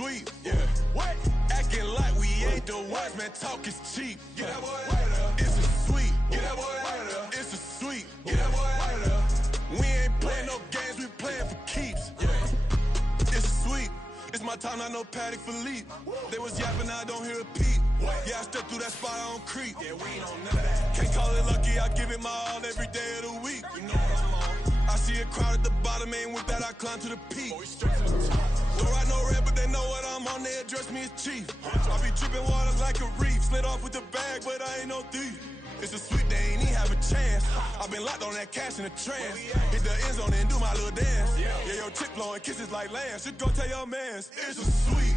sweep, yeah. What? Acting like we ain't the ones, man, talk is cheap. Get that boy out of there. It's a sweep. Get that boy out of there. It's a sweep. Get that boy out of there. We ain't playing no games, we playing for keeps. Yeah. It's a sweep. It's my time, not no Paddock Philippe. They was yapping, I don't hear a peep. Yeah, I step through that spot, I don't creep. Yeah, we ain't on none of that. Can't call it lucky, I give it my all every day of the week. You know what I'm on. I see a crowd at the bottom, ain't with that, I climb to the peak. Don't ride no red, but they know what I'm on, they address me as chief. I be tripping waters like a reef, slid off with the bag, but I ain't no thief. It's a sweep, they ain't even have a chance. I've been locked on that cash in a trance. Hit the end zone and do my little dance. Yeah, your chick blowing kisses like Lance. Just go tell your mans. It's a sweep.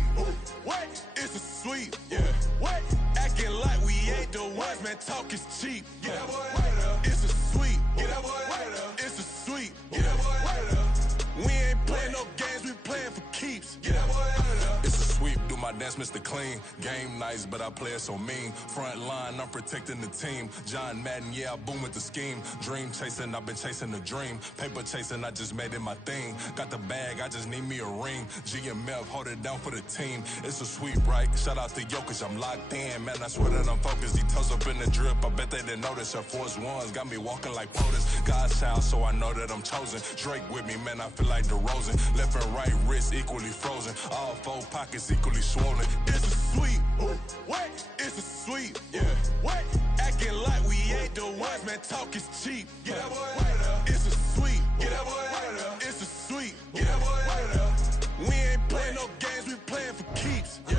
What? It's a sweep. Yeah. What? Acting like we ain't the ones, man. Talk is cheap. Get that boy out of there. It's a sweep. Get that boy out of there. It's a sweep. Get that boy out of there. We ain't playing no games, we playing for keeps. Get that boy out of there. It's a sweep, do my dance, Mr. Clean. Game nice, but I play it so mean. Front line, I'm protecting the team. John Madden, yeah, I boom with the scheme. Dream chasing, I've been chasing the dream. Paper chasing, I just made it my thing. Got the bag, I just need me a ring. GMF, hold it down for the team. It's a sweep, right? Shout out to Jokic, I'm locked in. Man, I swear that I'm focused. He toes up in the drip, I bet they didn't notice. Air Force Ones got me walking like POTUS. God's child, so I know that I'm chosen. Drake with me, man, I feel like DeRozan. Left and right wrist equally frozen. All four pockets equally swollen. It's a sweep. What? It's a sweep. Yeah. What? Acting like we ain't the ones, man. Talk is cheap. Get that boy out of there. It's a sweep. Get that boy out of there. It's a sweep. Get that boy out of there. We ain't playing no games, we playing for keeps. Yeah.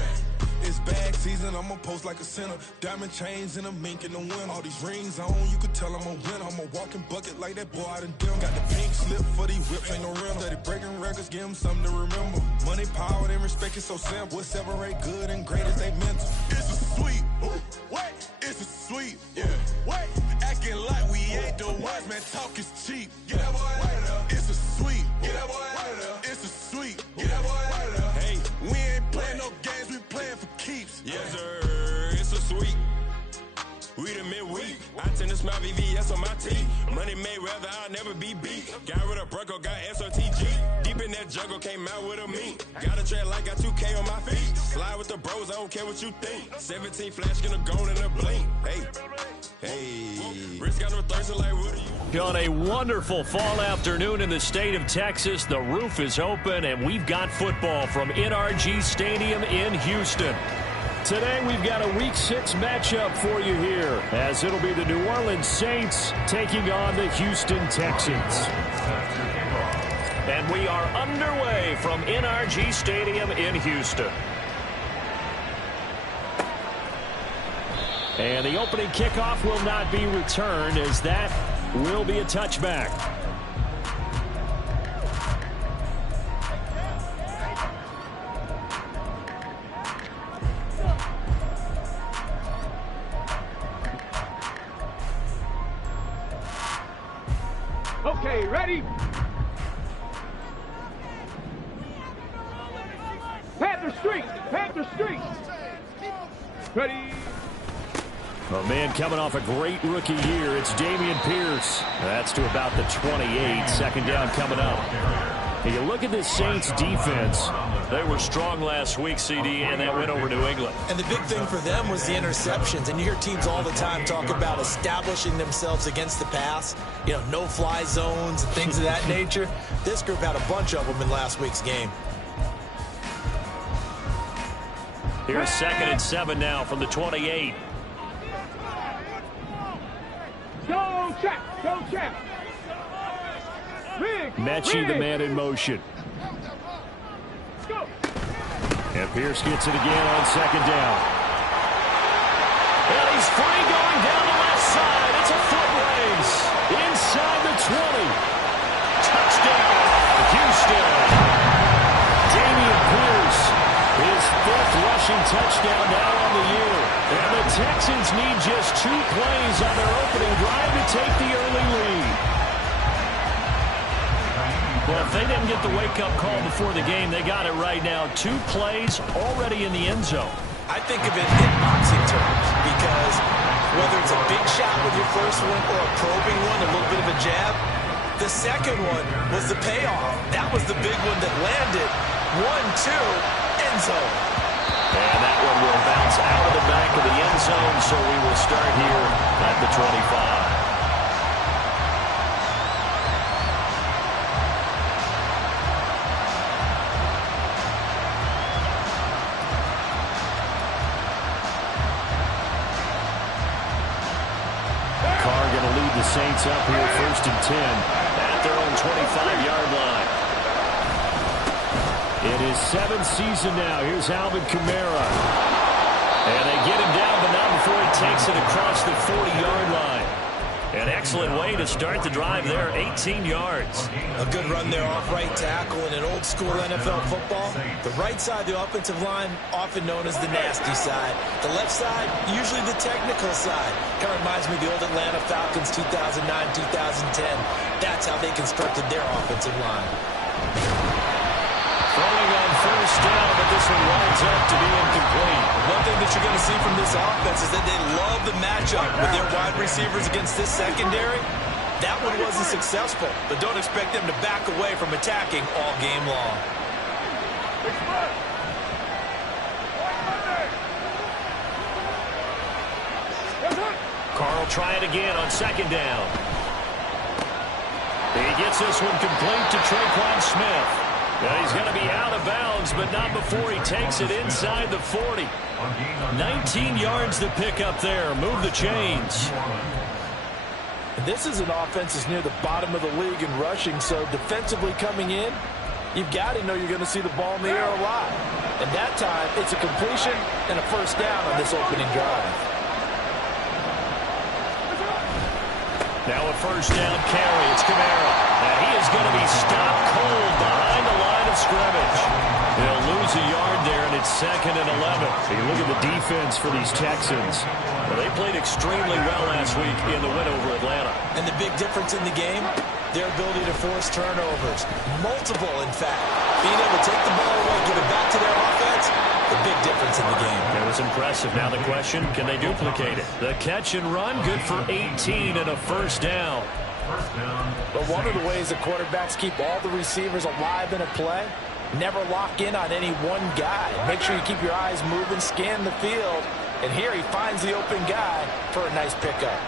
It's bag season, I'ma post like a sinner. Diamond chains and a mink in the wind. All these rings on, you could tell I'm a winner. I'm a walking bucket like that boy out in Dim. Got the pink slip for these whips, ain't no rim. Steady breaking records, give them something to remember. Money, power, and respect is so simple. What separate good and great is they mental. It's a sweep. What? It's a sweep. Yeah. What? Acting like we ain't the ones, man. Talk is cheap. Get that boy out of there. It's a sweep. Get that boy out of there. It's a sweep. Get that boy out of there. Hey, we ain't playing no games, we playing for keeps. Yes, sir. It's a sweep. We the midweek. I tend to smile VVS on my teeth. Money made rather I'll never be beat. Got rid of Bronco, got SOTG. Deep in that jungle, came out with a meat. Got a trail like got 2K on my feet. Slide with the bros, I don't care what you think. 17 flash, gonna go in a blink. Hey, Rich got no thirsty like what are you? On a wonderful fall afternoon in the state of Texas, the roof is open and we've got football from NRG Stadium in Houston. Today we've got a Week 6 matchup for you here, as it'll be the New Orleans Saints taking on the Houston Texans. And we are underway from NRG Stadium in Houston. And the opening kickoff will not be returned, as that will be a touchback. Okay, ready? Panther Street! Panther Street! Ready? A man coming off a great rookie year. It's Dameon Pierce. That's to about the 28. Second down coming up. And you look at this Saints defense. They were strong last week, CD, and that went over New England. And the big thing for them was the interceptions. And you hear teams all the time talk about establishing themselves against the pass. You know, no-fly zones and things of that nature. This group had a bunch of them in last week's game. Here's 2nd and 7 now from the 28. Go check! Go check! Mechie, the man in motion. Go! And Pierce gets it again on 2nd down. And he's free going down the left side. It's a foot race. Inside the 20. Touchdown, Houston. Dameon Pierce, his 5th rushing touchdown now on the year. And the Texans need just 2 plays on their opening drive to take the early lead. Well, if they didn't get the wake-up call before the game, they got it right now. 2 plays already in the end zone. I think of it in boxing terms, because whether it's a big shot with your first one or a probing one, a little bit of a jab, the second one was the payoff. That was the big one that landed. 1-2, and end zone. And that one will bounce out of the back of the end zone, so we will start here at the 25. Carr going to lead the Saints up here 1st and 10 at their own 25-yard line. In his 7th season now, here's Alvin Kamara. And they get him down, but not before he takes it across the 40-yard line. An excellent way to start the drive there, 18 yards. A good run there off right tackle in an old-school NFL football. The right side of the offensive line, often known as the nasty side. The left side, usually the technical side. Kind of reminds me of the old Atlanta Falcons 2009, 2010. That's how they constructed their offensive line. Throwing on 1st down, but this one winds up to be incomplete. One thing that you're going to see from this offense is that they love the matchup with their wide receivers against this secondary. That one wasn't successful, but don't expect them to back away from attacking all game long. Carr will try it again on 2nd down. He gets this one complete to Tre'Quan Smith. Now he's going to be out of bounds, but not before he takes it inside the 40. 19 yards to pick up there. Move the chains. This is an offense that's near the bottom of the league in rushing, so defensively coming in, you've got to know you're going to see the ball in the air a lot. And that time, it's a completion and a 1st down on this opening drive. Now a 1st down carry. It's Kamara. And he is going to be stopped cold behind the line of scrimmage. They'll lose a yard there, and it's 2nd and 11. You look at the defense for these Texans. Well, they played extremely well last week in the win over Atlanta. And the big difference in the game, their ability to force turnovers. Multiple, in fact. Being able to take the ball away, give it back to their offense, the big difference in the game. That was impressive. Now the question, can they duplicate it? The catch and run, good for 18 and a 1st down. But one of the ways that quarterbacks keep all the receivers alive in a play, never lock in on any one guy. Make sure you keep your eyes moving, scan the field. And here he finds the open guy for a nice pickup.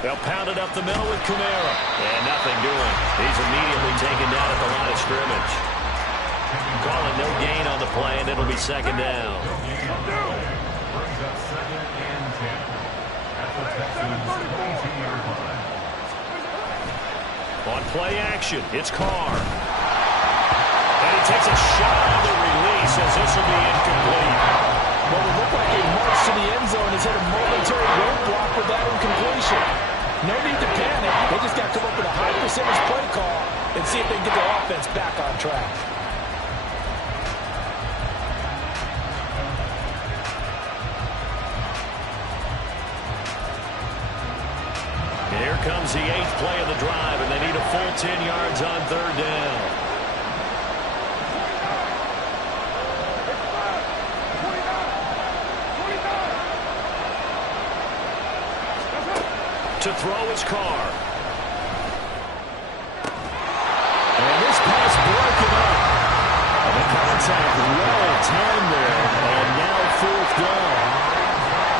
They'll pound it up the middle with Kamara. And nothing doing. He's immediately taken down at the line of scrimmage. Calling no gain on the play, and it'll be 2nd down. On play action, it's Carr. And he takes a shot on the release as this will be incomplete. Well, it looked like a march to the end zone has hit a momentary roadblock with that incompletion. No need to panic. They just got to come up with a high percentage play call and see if they can get their offense back on track. Here comes the 8th play of the drive, and they need a full 10 yards on 3rd down. To throw is Carr. And this pass broken up. And the contact well timed there, and now 4th down.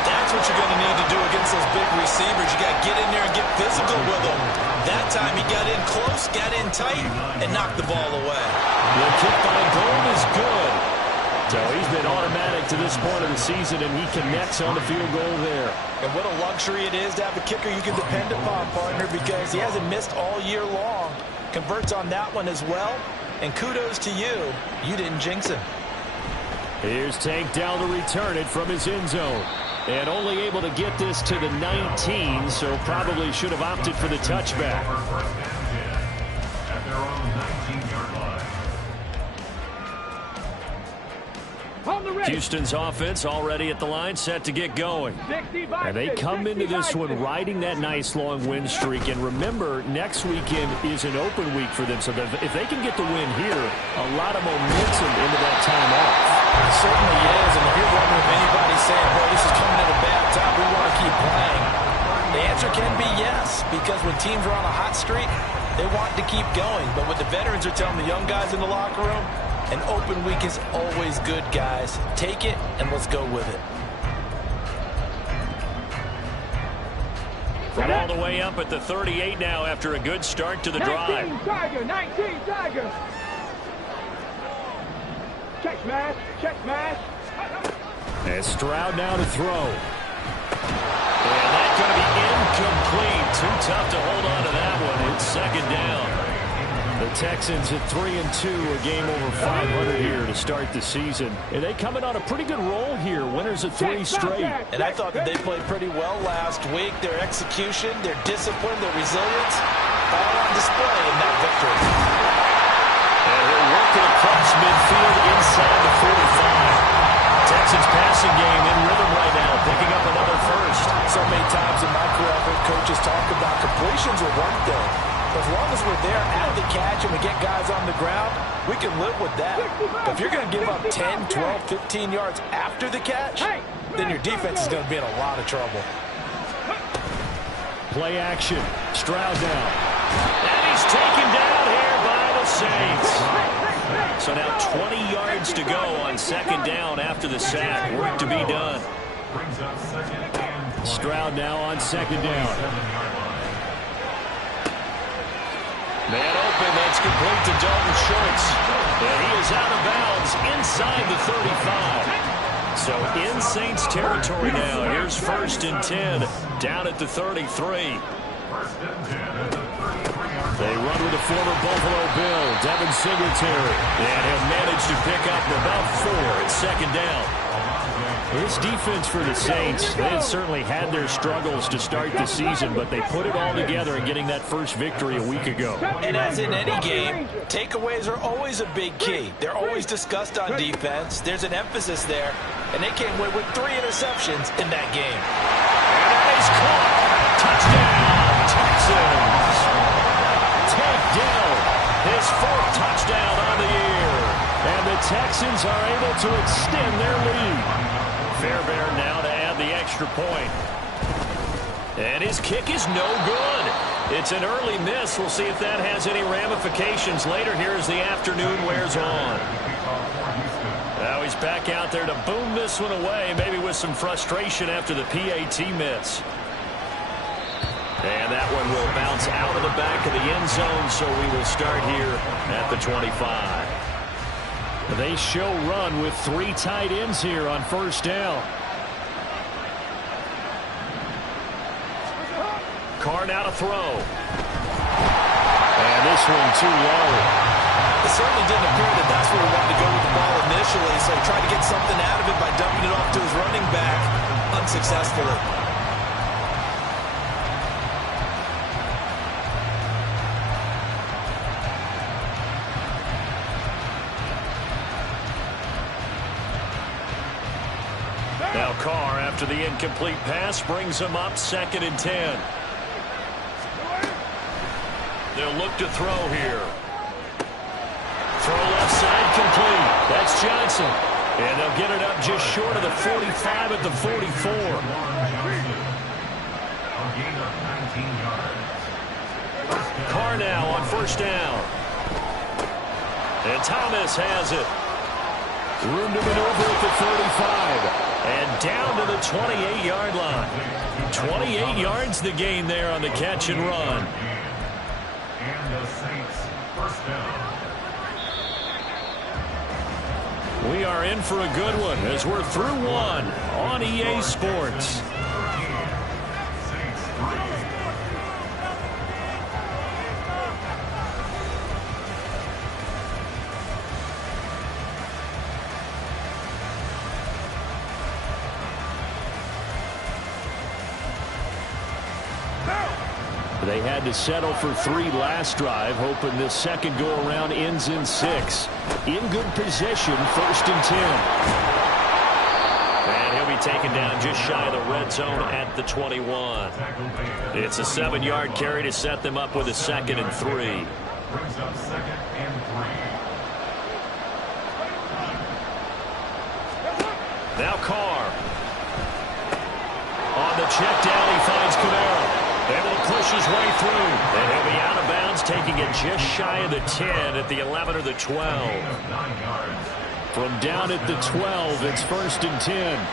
That's what you're going to need to do against those big receivers. You got to get in there and get physical with them. That time he got in close, got in tight, and knocked the ball away. The kick by Gold is good. So he's been automatic to this point of the season, and he connects on the field goal there. And what a luxury it is to have a kicker you can depend upon, partner, because he hasn't missed all year long. Converts on that one as well. And kudos to you. You didn't jinx him. Here's Tank down to return it from his end zone. And only able to get this to the 19, so probably should have opted for the touchback. At their own 19-yard line. Houston's offense already at the line, set to get going. And they come into this one riding that nice long win streak. And remember, next weekend is an open week for them. So if they can get the win here, a lot of momentum into that time off. It certainly is. And if you're wondering if anybody's saying, boy, this is coming at a bad time, we want to keep playing, the answer can be yes. Because when teams are on a hot streak, They want to keep going, but what the veterans are telling the young guys in the locker room, an open week is always good, guys. Take it, and let's go with it. From all the way up at the 38 now after a good start to the drive. 19 Tiger. Check smash. And Stroud now to throw. And that's going to be incomplete. Too tough to hold on to that one. It's second down. The Texans at 3-2, a game over 500 here to start the season. And they come in on a pretty good roll here. Winners of 3 straight. And I thought that they played pretty well last week. Their execution, their discipline, their resilience, all on display in that victory. And he'll work it across midfield inside the 45. Texans passing game in rhythm right now, picking up another first. So many times in my career, I've heard coaches talk about completions are one thing. As long as we're there at the catch and we get guys on the ground, we can live with that. But if you're going to give up 10, 12, 15 yards after the catch, then your defense is going to be in a lot of trouble. Play action. Stroud down. And he's taken down here by the Saints. So now 20 yards to go on second down after the sack. Work to be done. Stroud now on second down. Man open, that's complete to Dalton Schultz. And he is out of bounds inside the 35. So in Saints territory now. Here's 1st and 10 down at the 33. They run with the former Buffalo Bill, Devin Singletary. And he'll manage to pick up about 4 at second down. This defense for the Saints, they had certainly had their struggles to start the season, but they put it all together in getting that first victory a week ago. And as in any game, takeaways are always a big key. They're always discussed on defense. There's an emphasis there, and they came away with 3 interceptions in that game. And that is caught. Touchdown, Texans. Tank Dell, his 4th touchdown on the year. And the Texans are able to extend their lead. Fairbairn now to add the extra point. And his kick is no good. It's an early miss. We'll see if that has any ramifications later here as the afternoon wears on. Now he's back out there to boom this one away, maybe with some frustration after the PAT miss. And that one will bounce out of the back of the end zone, so we will start here at the 25. They show run with 3 tight ends here on first down. Carr now to throw. And this one too low. It certainly didn't appear that that's where he wanted to go with the ball initially, so he tried to get something out of it by dumping it off to his running back unsuccessfully. Now Carr, after the incomplete pass, brings him up 2nd and 10. They'll look to throw here. Throw left side complete. That's Johnson. And they'll get it up just short of the 45 at the 44. Carr now on first down. And Thomas has it. Room to maneuver at the 35. And down to the 28-yard line. 28 yards the gain there on the catch and run. And the Saints first down. We are in for a good one as we're through one on EA Sports. They had to settle for 3 last drive, hoping this second go-around ends in 6. In good position, 1st and 10. And he'll be taken down just shy of the red zone at the 21. It's a 7-yard carry to set them up with a 2nd and 3. Brings up 2nd and 3. Now Carr. On the check down, he finds Kamara. Able to push his way through. And he'll be out of bounds Texans taking it just shy of the 10 at the 11 or the 12. From down at the 12, it's 1st and 10.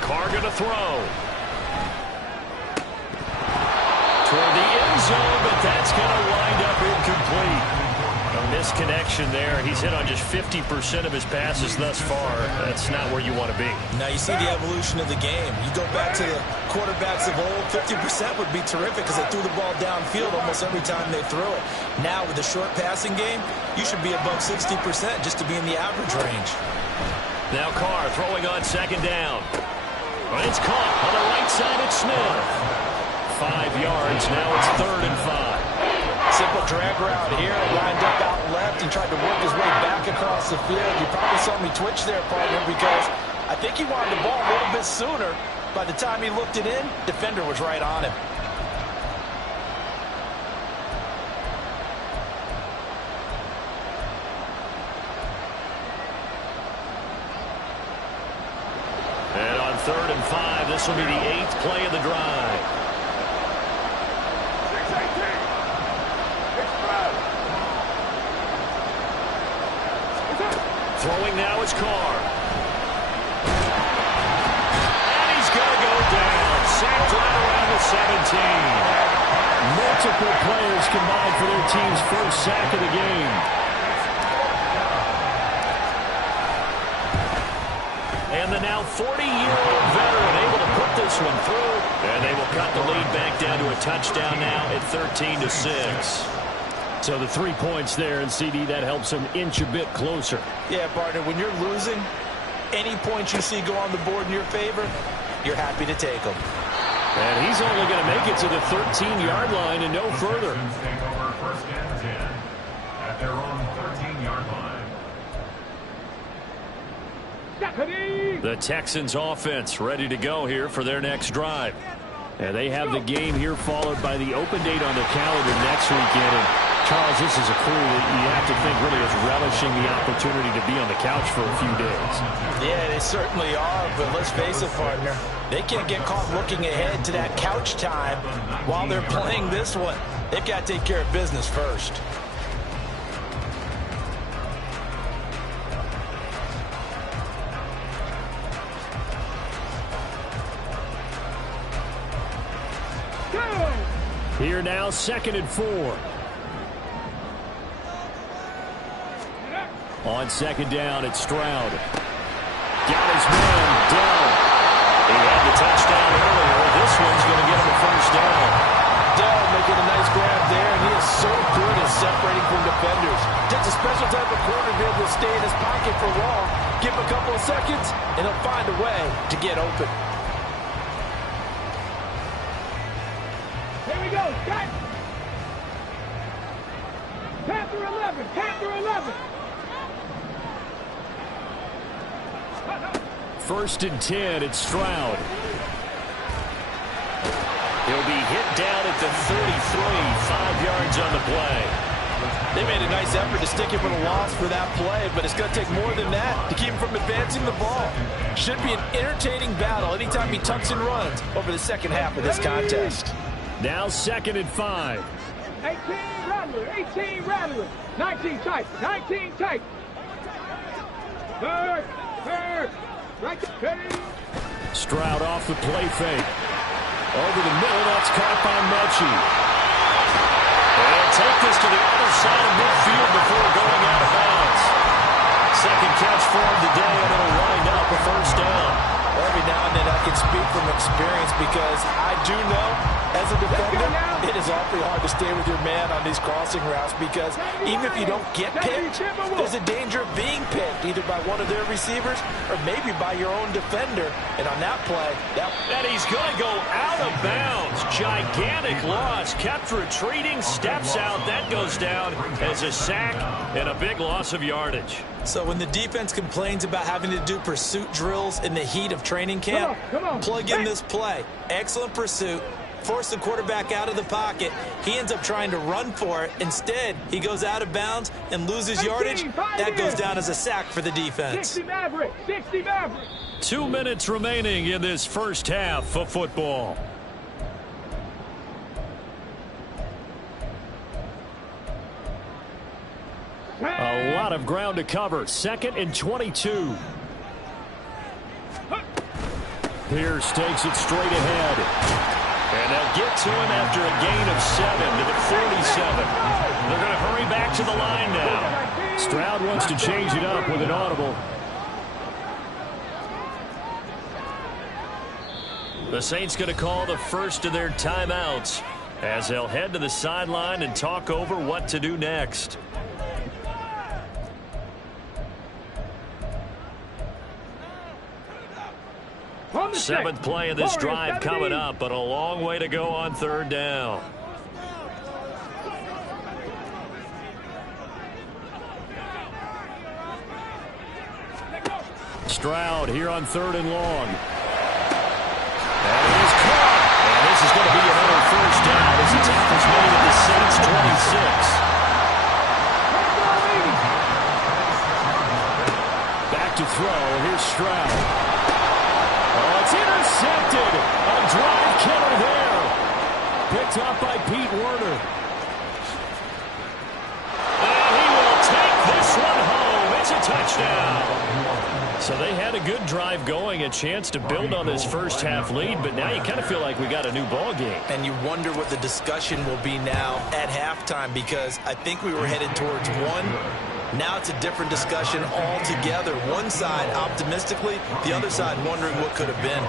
Carr going to throw. Toward the end zone, but that's going to wind up incomplete. A misconnection there. He's hit on just 50% of his passes thus far. That's not where you want to be. Now you see the evolution of the game. You go back to the quarterbacks of old, 50% would be terrific because they threw the ball downfield almost every time they threw it. Now with the short passing game, you should be above 60% just to be in the average range. Now Carr throwing on 2nd down. But it's caught on the right side at Smith. 5 yards. Now it's 3rd and 5. Simple drag route here. Lined up out left. He tried to work his way back across the field. You probably saw me twitch there, partner, because I think he wanted the ball a little bit sooner. By the time he looked it in, defender was right on him. And on 3rd and 5, this will be the 8th play of the drive. Throwing now is Carr. And he's going to go down. Sacked right around the 17. Multiple players combined for their team's first sack of the game. And the now 40-year-old veteran able to put this one through. And they will cut the lead back down to a touchdown now at 13-6. So the 3 points there, and CD, that helps them inch a bit closer. Yeah, partner, when you're losing, any points you see go on the board in your favor, you're happy to take them. And he's only going to make it to the 13-yard line and no further. Take over 1st and 10 at their own 13-yard line. The Texans offense ready to go here for their next drive. And they have the game here followed by the open date on the calendar next weekend. And Charles, this is a crew that you have to think really is relishing the opportunity to be on the couch for a few days. Yeah, they certainly are, but let's face it, partner. They can't get caught looking ahead to that couch time while they're playing this one. They've got to take care of business first. Here now, 2nd and 4. On 2nd down, it's Stroud. Got his man down. He had the touchdown earlier. This one's going to get him a 1st down. Dell making a nice grab there, and he is so good at separating from defenders. Takes a special type of corner to be able to stay in his pocket for long. Give him a couple of seconds, and he'll find a way to get open. Here we go, Scott. Panther 11, Panther 11. 1st and 10, it's Stroud. He'll be hit down at the 33, 5 yards on the play. They made a nice effort to stick him with a loss for that play, but it's going to take more than that to keep him from advancing the ball. Should be an entertaining battle anytime he tucks and runs over the second half of this contest. Now 2nd and 5. 18 Rattler, 18 Rattler. 19 tight, 19 tight. Third. Right there. Stroud off the play fake. Over the middle, that's caught by Mechie. They'll take this to the other side of midfield before going out of bounds. Second catch for him today, and it'll wind up a 1st down. Every now and then I can speak from experience because I do know, as a defender, it is awfully hard to stay with your man on these crossing routes because even if you don't get picked, there's a danger of being picked either by one of their receivers or maybe by your own defender. And on that play, and he's going to go out of bounds. Gigantic loss. Kept retreating, steps out. That goes down as a sack and a big loss of yardage. So when the defense complains about having to do pursuit drills in the heat of training camp, plug in this play. Excellent pursuit, force the quarterback out of the pocket. He ends up trying to run for it. Instead, he goes out of bounds and loses yardage. That goes down as a sack for the defense. 60 Maverick, 60 Maverick. 2 minutes remaining in this first half of football. A lot of ground to cover. 2nd and 22. Pierce takes it straight ahead. And they'll get to him after a gain of 7 to the 47. They're going to hurry back to the line now. Stroud wants to change it up with an audible. The Saints going to call the first of their timeouts as they'll head to the sideline and talk over what to do next. Seventh play of this drive coming up, but a long way to go on 3rd down. Stroud here on 3rd and long. And it is caught. And this is going to be another 1st down as the tackle's made at the Saints 26. Back to throw. Here's Stroud. Oh, it's intercepted. A drive killer there. Picked up by Pete Werner. And he will take this one home. It's a touchdown. So they had a good drive going, a chance to build on this first half lead, but now you kind of feel like we got a new ball game. And you wonder what the discussion will be now at halftime, because I think we were headed towards one. Now it's a different discussion altogether. One side optimistically, the other side wondering what could have been.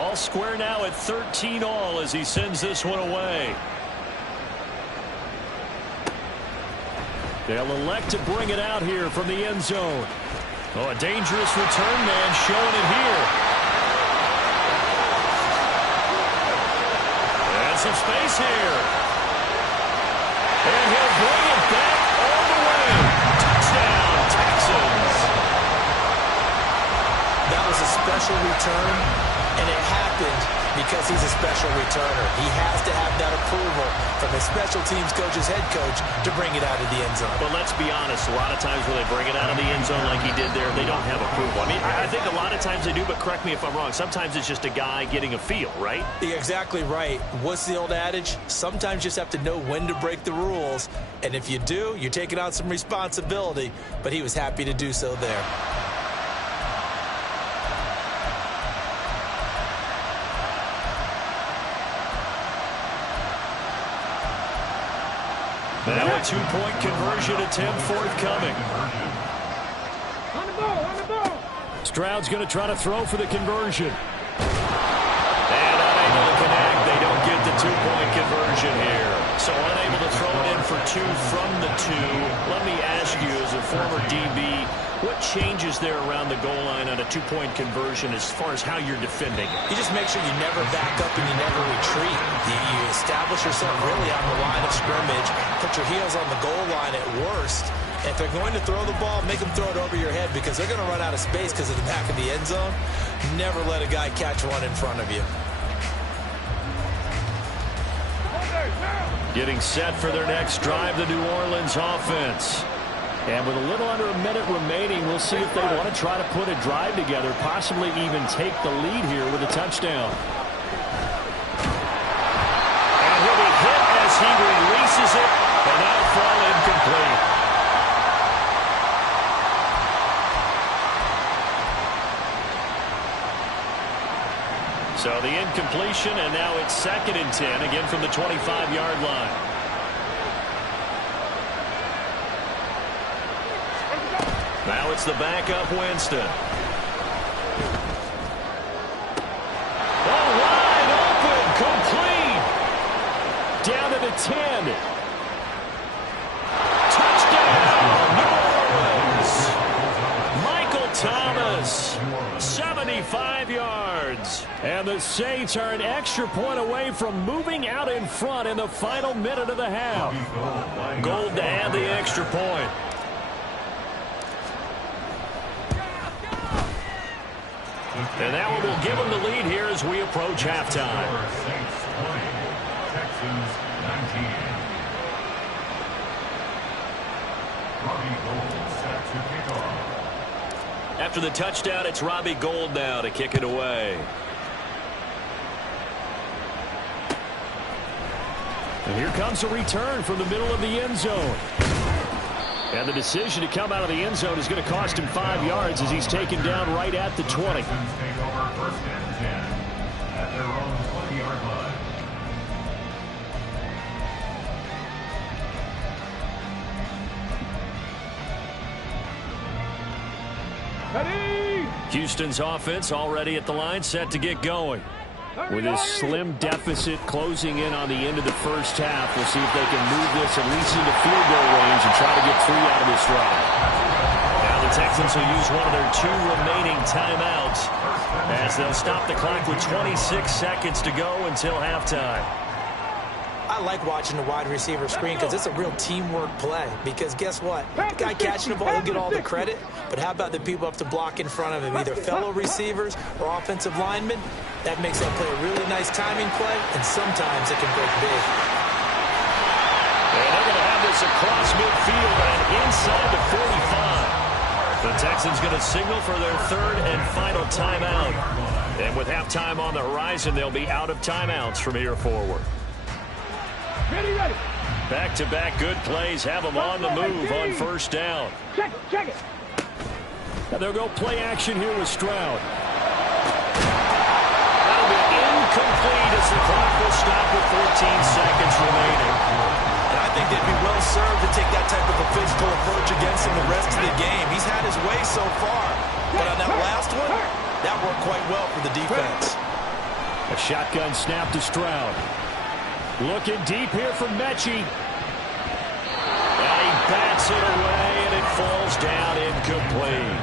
All square now at 13-all as he sends this one away. They'll elect to bring it out here from the end zone. Oh, a dangerous return man showing it here. And some space here. And he'll bring it back all the way. Touchdown, Texans. That was a special return, and it happened because he's a special returner. He has to have that approval from his special teams coach's head coach to bring it out of the end zone. But let's be honest, a lot of times when they bring it out of the end zone like he did there, they don't have approval. I mean, I think a lot of times they do, but correct me if I'm wrong. Sometimes it's just a guy getting a feel, right? You're exactly right. What's the old adage? Sometimes you just have to know when to break the rules. And if you do, you're taking on some responsibility. But he was happy to do so there. Now a two-point conversion attempt forthcoming. On the ball, on the ball. Stroud's going to try to throw for the conversion. And unable to connect. They don't get the two-point conversion here. So unable to throw it in for 2 from the 2. Let me ask you, as a former DB, what changes there around the goal line on a two-point conversion as far as how you're defending it? You just make sure you never back up and you never retreat. You establish yourself really on the line of scrimmage, put your heels on the goal line at worst. And if they're going to throw the ball, make them throw it over your head because they're going to run out of space because of the back of the end zone. Never let a guy catch one in front of you. Getting set for their next drive, the New Orleans offense. And with a little under a minute remaining, we'll see if they want to try to put a drive together, possibly even take the lead here with a touchdown. And he'll be hit as he releases it, and that'll fall incomplete. So the incompletion, and now it's 2nd and 10, again from the 25-yard line. Now it's the backup Winston. Oh, wide open, complete. Down to the 10. Touchdown, New Orleans. Michael Thomas, 75 yards. And the Saints are an extra point away from moving out in front in the final minute of the half. Gold to add the extra point. And that one will give them the lead here as we approach halftime. Saints 20, Texans 19. Robbie Gould set to kick off. After the touchdown, it's Robbie Gould now to kick it away. And here comes a return from the middle of the end zone. And the decision to come out of the end zone is going to cost him 5 yards as he's taken down right at the 20. Texans take over first and 10 at their own 20-yard line. Ready? Houston's offense already at the line, set to get going. With his slim deficit closing in on the end of the first half, we'll see if they can move this at least into field goal range and try to get 3 out of this drive. Now the Texans will use one of their 2 remaining timeouts as they'll stop the clock with 26 seconds to go until halftime. I like watching the wide receiver screen because it's a real teamwork play. Because guess what? The guy catching the ball, he'll get all the credit. But how about the people up to block in front of him, either fellow receivers or offensive linemen? That makes that play a really nice timing play, and sometimes it can break big. And they're going to have this across midfield and inside the 45. The Texans going to signal for their 3rd and final timeout. And with halftime on the horizon, they'll be out of timeouts from here forward. Ready, ready. Back-to-back good plays have them on the move on first down. Check it, check it. And they'll go play action here with Stroud. That'll be incomplete as the clock will stop with 14 seconds remaining. And I think they'd be well served to take that type of a physical approach against him the rest of the game. He's had his way so far. But on that last one, that worked quite well for the defense. A shotgun snap to Stroud. Looking deep here from Mechie. And he bats it away, and it falls down incomplete.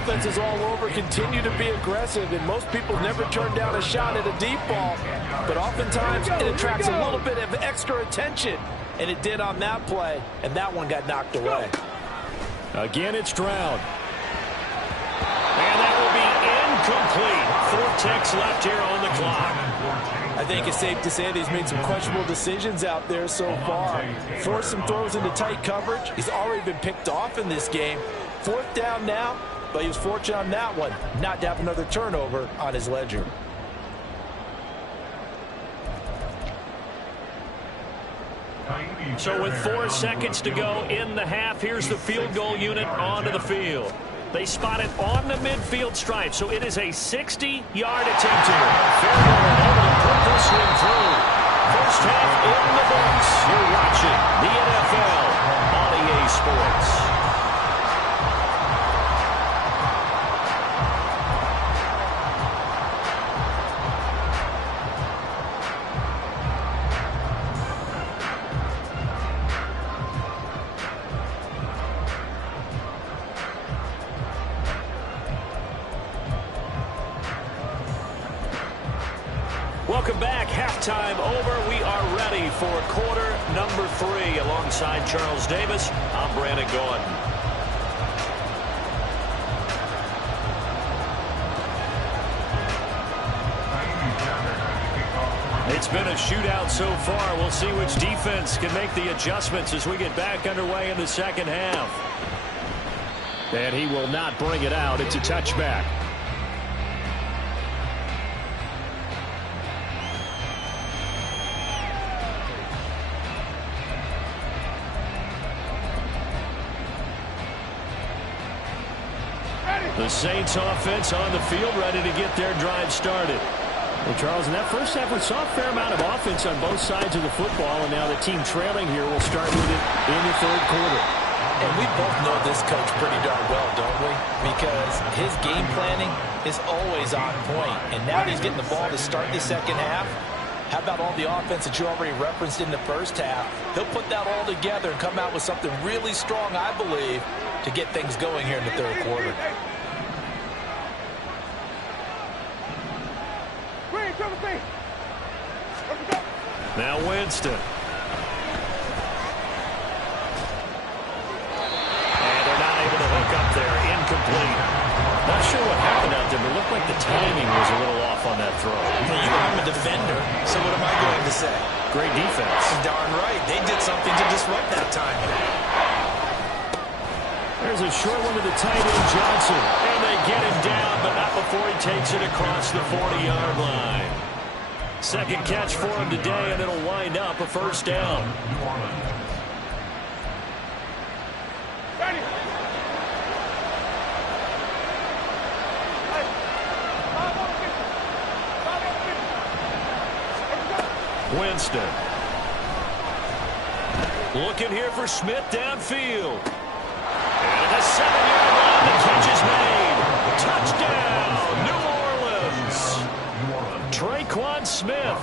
Offenses all over continue to be aggressive, and most people never turn down a shot at a deep ball. But oftentimes, it attracts a little bit of extra attention, and it did on that play, and that one got knocked away. Again, it's Stroud. And that will be incomplete. 4 ticks left here on the clock. I think it's safe to say that he's made some questionable decisions out there so far. Forced some throws into tight coverage. He's already been picked off in this game. 4th down now, but he was fortunate on that one not to have another turnover on his ledger. So with 4 seconds to go in the half, here's the field goal unit onto the field. They spot it on the midfield stripe, so it is a 60-yard attempt here. Fairbairn able to put this one through. First half in the books. You're watching the NFL on EA Sports. Welcome back. Halftime over. We are ready for quarter number 3. Alongside Charles Davis, I'm Brandon Gordon. It's been a shootout so far. We'll see which defense can make the adjustments as we get back underway in the second half. And he will not bring it out. It's a touchback. The Saints offense on the field, ready to get their drive started. Well, Charles, in that first half, we saw a fair amount of offense on both sides of the football, and now the team trailing here will start with it in the 3rd quarter. And we both know this coach pretty darn well, don't we? Because his game planning is always on point. And now that he's getting the ball to start the second half, how about all the offense that you already referenced in the first half? He'll put that all together and come out with something really strong, I believe, to get things going here in the 3rd quarter. Now Winston. And they're not able to hook up there. Incomplete. The sure what happened out there, but it looked like the timing was a little off on that throw. Well, I'm a defender, so what am I going to say? Great defense. Darn right. They did something to disrupt that timing. There's a short one to the tight end, Johnson. And they get him down, but not before he takes it across the 40-yard line. Second catch for him today, and it'll wind up a first down. Winston. Looking here for Smith downfield. And at the 7-yard line, the catch is made. Touchdown, New Orleans. Traquan Smith,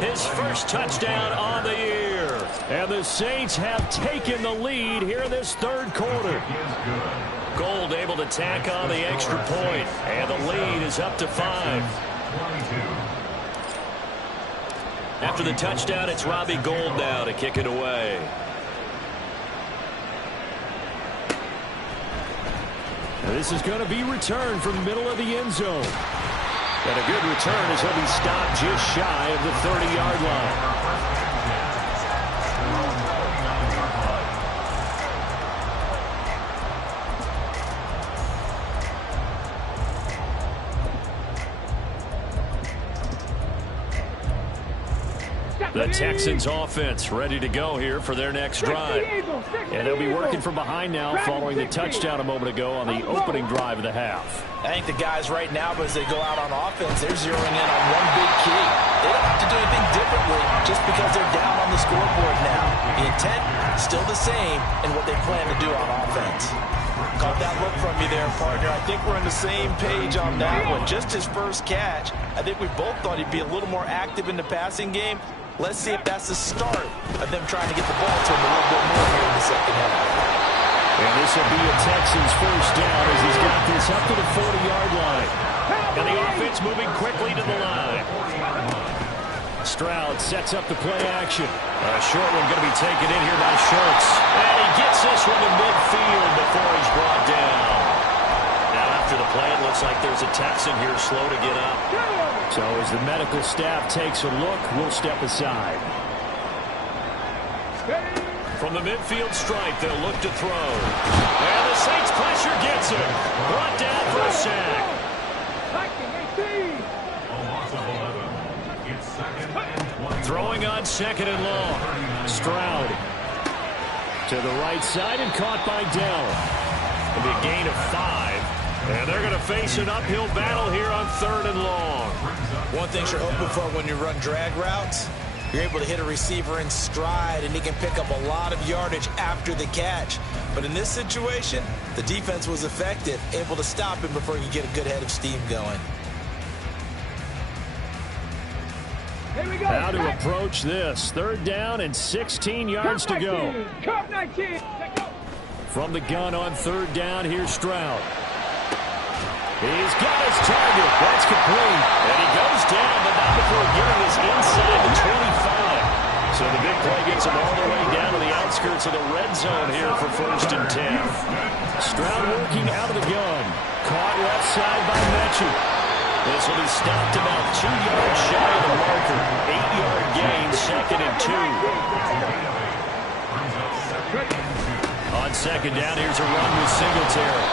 his first touchdown on the year. And the Saints have taken the lead here in this third quarter. Gold able to tack on the extra point. And the lead is up to 5. After the touchdown, it's Robbie Gould now to kick it away. This is going to be returned from the middle of the end zone. And a good return as he'll be stopped just shy of the 30-yard line. The Texans offense ready to go here for their next drive. And they'll be working from behind now following the touchdown a moment ago on the opening drive of the half. I think the guys right now, as they go out on offense, they're zeroing in on one big key. They don't have to do anything differently just because they're down on the scoreboard now. The intent, still the same in what they plan to do on offense. Caught that look from you there, partner. I think we're on the same page on that one. Just his first catch. I think we both thought he'd be a little more active in the passing game. Let's see if that's the start of them trying to get the ball to him a little bit more here in the second half. And this will be a Texans first down as he's got this up to the 40-yard line. And the offense moving quickly to the line. Stroud sets up the play action. A short one going to be taken in here by Schultz. And he gets this one to midfield before he's brought down. Now after the play, it looks like there's a Texan here slow to get up. So as the medical staff takes a look, we'll step aside. From the midfield stripe, they'll look to throw. And the Saints pressure gets him. Brought down for a sack. Throwing on second and long. Stroud to the right side and caught by Dell. It'll be a gain of 5. And they're going to face an uphill battle here on third and long. One thing you're hoping for when you run drag routes, you're able to hit a receiver in stride, and he can pick up a lot of yardage after the catch. But in this situation, the defense was effective, able to stop him before he could get a good head of steam going. Here we go. Now to approach this. Third down and 16 yards to go. Cup 19. From the gun on third down, here's Stroud. He's got his target. That's complete. And he goes down, but not before getting this inside the 25. So the big play gets him all the way down to the outskirts of the red zone here for first and 10. Stroud working out of the gun. Caught left side by Mechie. This will be stopped about 2 yards shy of the marker. 8-yard gain, second and 2. On second down, here's a run with Singletary.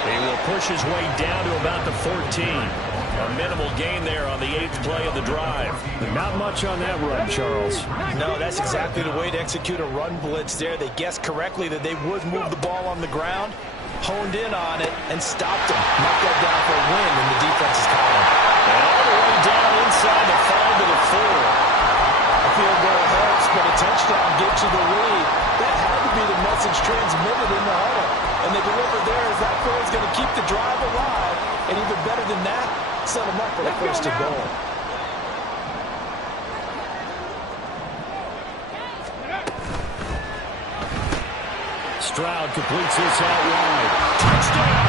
He will push his way down to about the 14. A minimal gain there on the 8th play of the drive. Not much on that run, Charles. No, that's exactly the way to execute a run blitz there. They guessed correctly that they would move the ball on the ground, honed in on it, and stopped him. Knocked that down for a win in the defense's column. And all the way down inside the 5 to the 4. A field goal helps, but a touchdown gets you the lead. That had to be the message transmitted in the huddle. And they delivered there as that play is going to keep the drive alive. And even better than that, set them up for the first and goal. Stroud completes this out wide. Touchdown!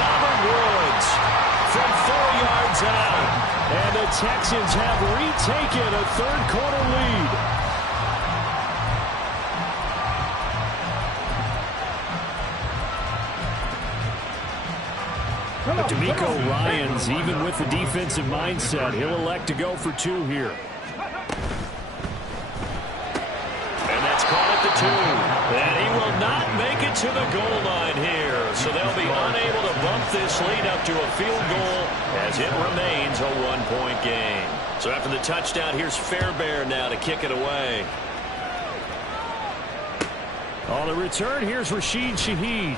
Robert Woods from 4 yards out. And the Texans have retaken a third quarter lead. But D'Amico Ryans, even with the defensive mindset, he'll elect to go for 2 here. And that's caught at the 2. And he will not make it to the goal line here. So they'll be unable to bump this lead up to a field goal as it remains a 1-point game. So after the touchdown, here's Fairbairn now to kick it away. On the return, here's Rashid Shaheed.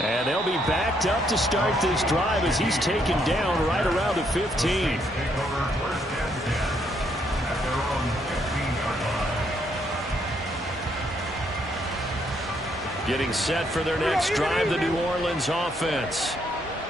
And they'll be backed up to start this drive as he's taken down right around the 15. Getting set for their next drive, the New Orleans offense.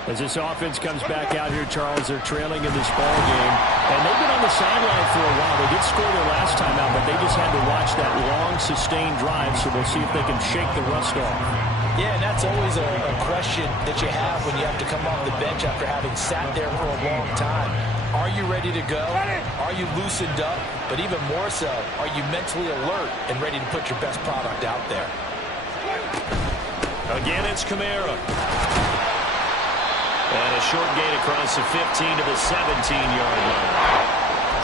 As this offense comes back out here, Charles, they're trailing in this ball game. And they've been on the sideline for a while. They did score their last time out, but they just had to watch that long, sustained drive, so we'll see if they can shake the rust off. Yeah, and that's always a question that you have when you have to come off the bench after having sat there for a long time. Are you ready to go? Are you loosened up? But even more so, are you mentally alert and ready to put your best product out there? Again, it's Kamara. And a short gain across the 15 to the 17-yard line.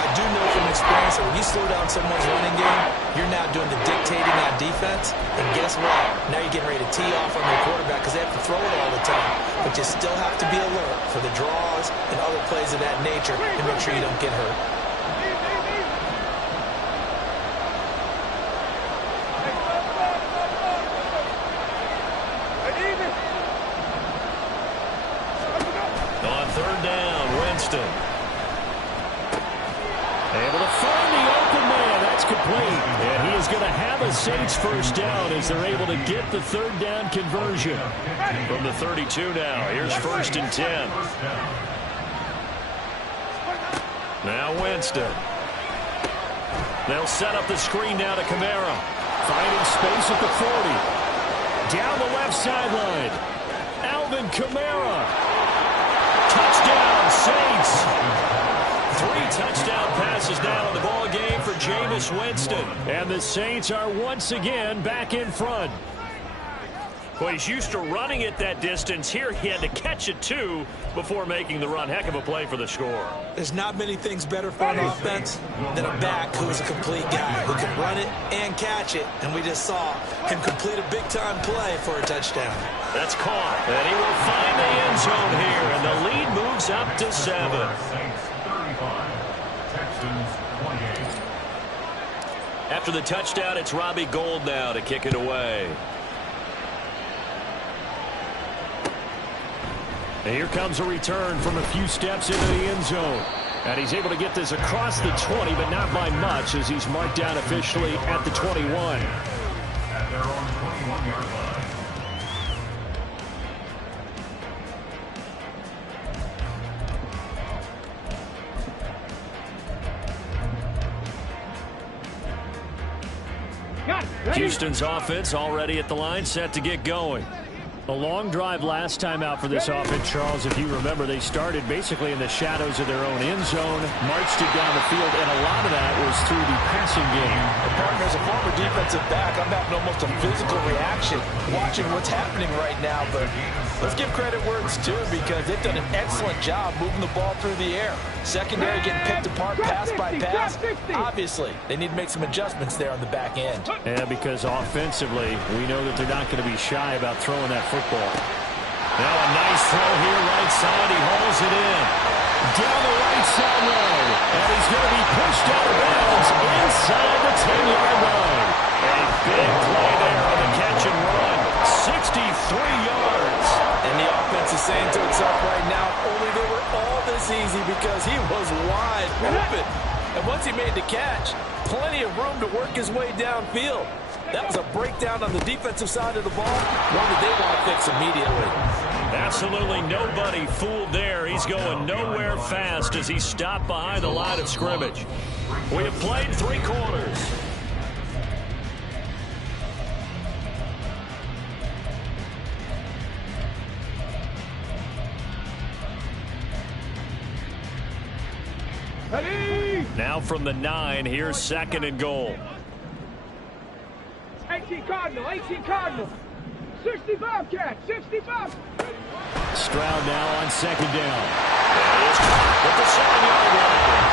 I do know from experience that when you slow down someone's running game, you're now doing the dictating on defense. And guess what? Now you're getting ready to tee off on their quarterback because they have to throw it all the time. But you still have to be alert for the draws and other plays of that nature and make sure you don't get hurt. Able to find the open man. That's complete. And he is going to have a Saints first down as they're able to get the 3rd down conversion. From the 32 now, here's 1st and 10. Now Winston. They'll set up the screen now to Kamara. Finding space at the 40. Down the left sideline. Alvin Kamara. Touchdown, Saints. 3 touchdown passes now in the ball game for Jameis Winston. And the Saints are once again back in front. Well, he's used to running it that distance. Here he had to catch it, too, before making the run. Heck of a play for the score. There's not many things better for an offense than a back who is a complete guy, who can run it and catch it. And we just saw him complete a big-time play for a touchdown. That's caught. And he will find the end zone here, and the lead moves up to 7. After the touchdown, it's Robbie Gould now to kick it away. And here comes a return from a few steps into the end zone. And he's able to get this across the 20, but not by much as he's marked down officially at the 21. At their own 21-yard line. Houston's offense already at the line, set to get going. A long drive last time out for this offense, Charles. If you remember, they started basically in the shadows of their own end zone, marched it down the field, and a lot of that was through the passing game. And partner, as a former defensive back, I'm having almost a physical reaction watching what's happening right now. But let's give credit where it's due because they've done an excellent job moving the ball through the air. Secondary getting picked apart pass by pass. Obviously, they need to make some adjustments there on the back end. Yeah, because offensively, we know that they're not going to be shy about throwing that football. Now a nice throw here, right side. He hauls it in. Down the right sideline. And he's going to be pushed out of bounds inside the 10-yard line. A big play there on the catch and run. 63 yards. And the offense is saying to itself right now, only they were all this easy because he was wide open. And once he made the catch, plenty of room to work his way downfield. That was a breakdown on the defensive side of the ball, one that they want to fix immediately. Absolutely nobody fooled there. He's going nowhere fast as he stopped behind the line of scrimmage. We have played 3 quarters. Now from the 9, here's 2nd and goal. 18 Cardinal, 18 Cardinal. 65 catch, 65. Stroud now on second down. And he is caught at the 7-yard line.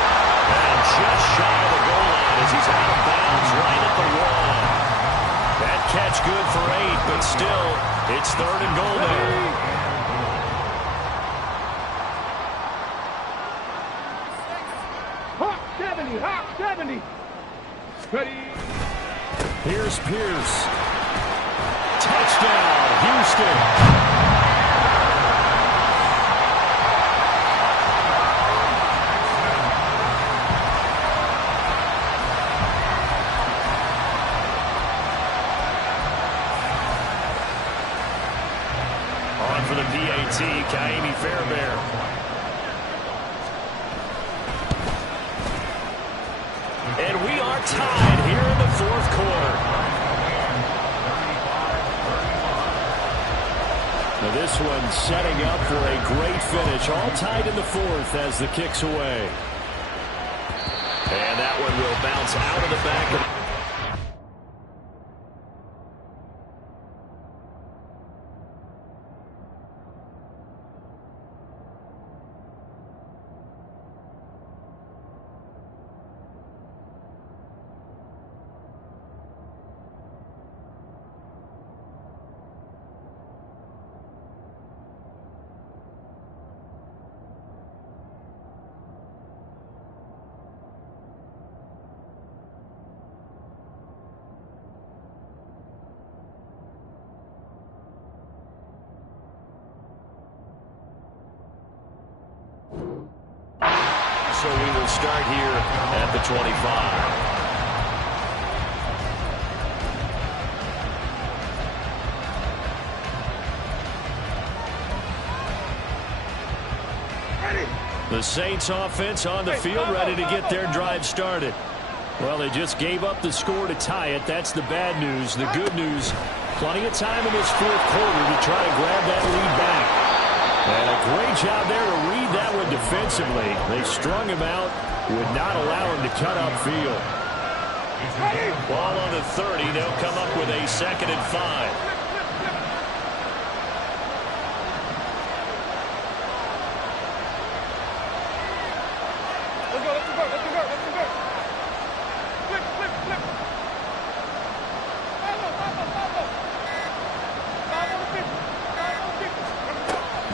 And just shy of the goal line as he's out of bounds right at the 1. That catch good for 8, but still, it's 3rd and goal there. Hawk 70, Hawk 70. Ready. Here's Pierce. Touchdown, Houston. For the PAT, Ka'imi Fairbairn. And we are tied here in the 4th quarter. Now this one setting up for a great finish. All tied in the 4th as the kick's away. And that one will bounce out of the back. So we will start here at the 25. The Saints offense on the field, ready to get their drive started. Well, they just gave up the score to tie it. That's the bad news. The good news, plenty of time in this 4th quarter to try to grab that lead back. And a great job there to read that one defensively. They strung him out, would not allow him to cut upfield. Ball on the 30. They'll come up with a 2nd and 5.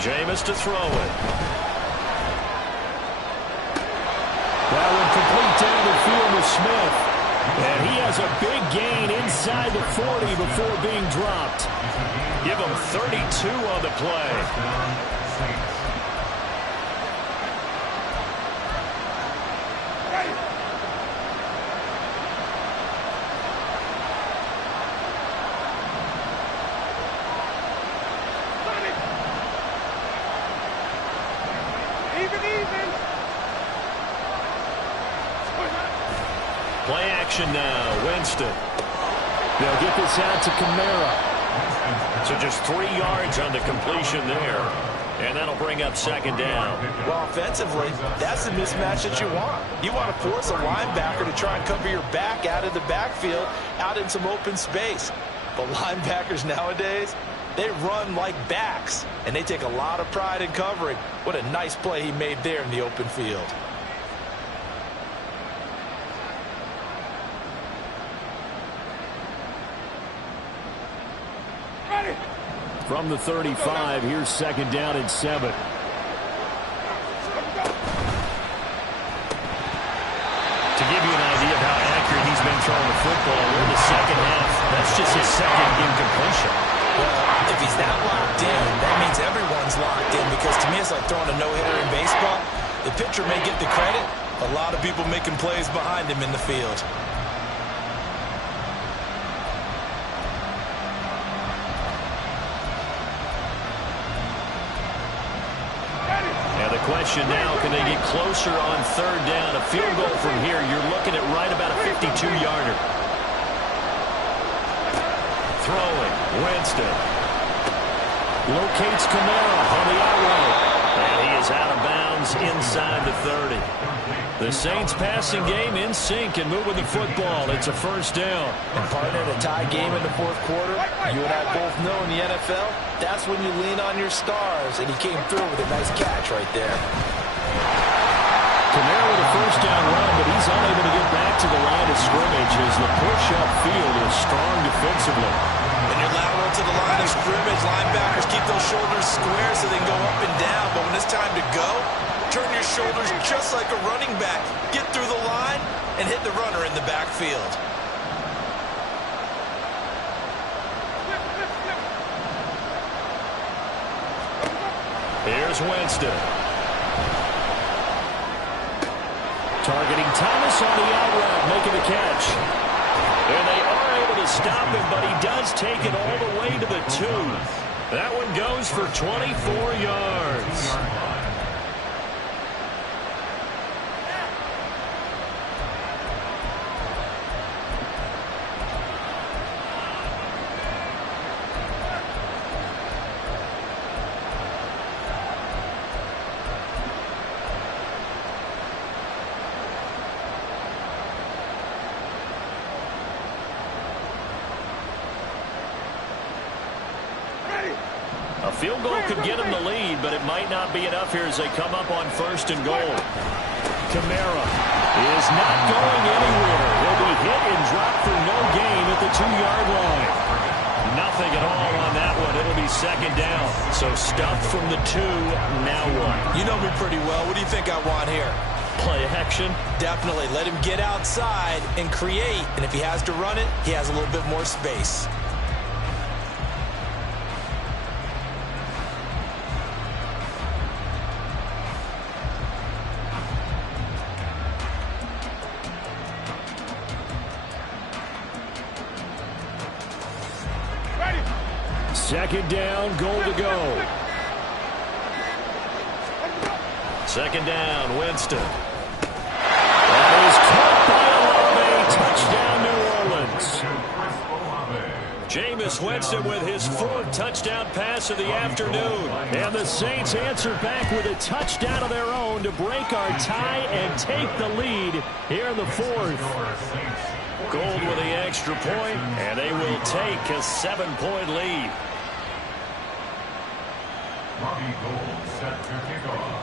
Jameis to throw it. That one complete down the field with Smith. And he has a big gain inside the 40 before being dropped. Give him 32 on the play. Play action now, Winston. They'll get this out to Kamara. So just 3 yards on the completion there. And that'll bring up 2nd down. Well, offensively, that's the mismatch that you want. You want to force a linebacker to try and cover your back out of the backfield, out in some open space. But linebackers nowadays, they run like backs, and they take a lot of pride in covering. What a nice play he made there in the open field. From the 35, here's 2nd down and 7. To give you an idea of how accurate he's been throwing the football, in the 2nd half, that's just his 2nd incompletion. Well, if he's that locked in, that means everyone's locked in, because to me it's like throwing a no-hitter in baseball. The pitcher may get the credit, a lot of people making plays behind him in the field. Question now, can they get closer on 3rd down? A field goal from here, you're looking at right about a 52-yarder. Throwing, Winston. Locates Kamara on the outright. And he is out of bounds inside the 30. The Saints passing game in sync and moving the football. It's a first down. And partner, in a tie game in the fourth quarter, you and I both know in the NFL, that's when you lean on your stars. And he came through with a nice catch right there. Kamara with a first down run, but he's unable to get back to the line of scrimmage as the push-up field is strong defensively. When you're lateral to the line of scrimmage, linebackers keep those shoulders square so they can go up and down. But when it's time to go, turn your shoulders just like a running back. Get through the line and hit the runner in the backfield. Here's Winston. Targeting Thomas on the out route, making the catch. And they are able to stop him, but he does take it all the way to the 2. That one goes for 24 yards. A field goal could get him the lead, but it might not be enough here as they come up on 1st and goal. Kamara is not going anywhere. He'll be hit and dropped for no gain at the 2-yard line. Nothing at all on that one. It'll be 2nd down. So stuffed from the 2. Now what? You know me pretty well. What do you think I want here? Play action? Definitely. Let him get outside and create. And if he has to run it, he has a little bit more space. Second down, goal to go. 2nd down, Winston. That is caught by Olave. Touchdown, New Orleans. Jameis Winston with his 4th touchdown pass of the afternoon. And the Saints answer back with a touchdown of their own to break our tie and take the lead here in the 4th. Gold with the extra point, and they will take a 7-point lead. Robbie Gould set to kick off.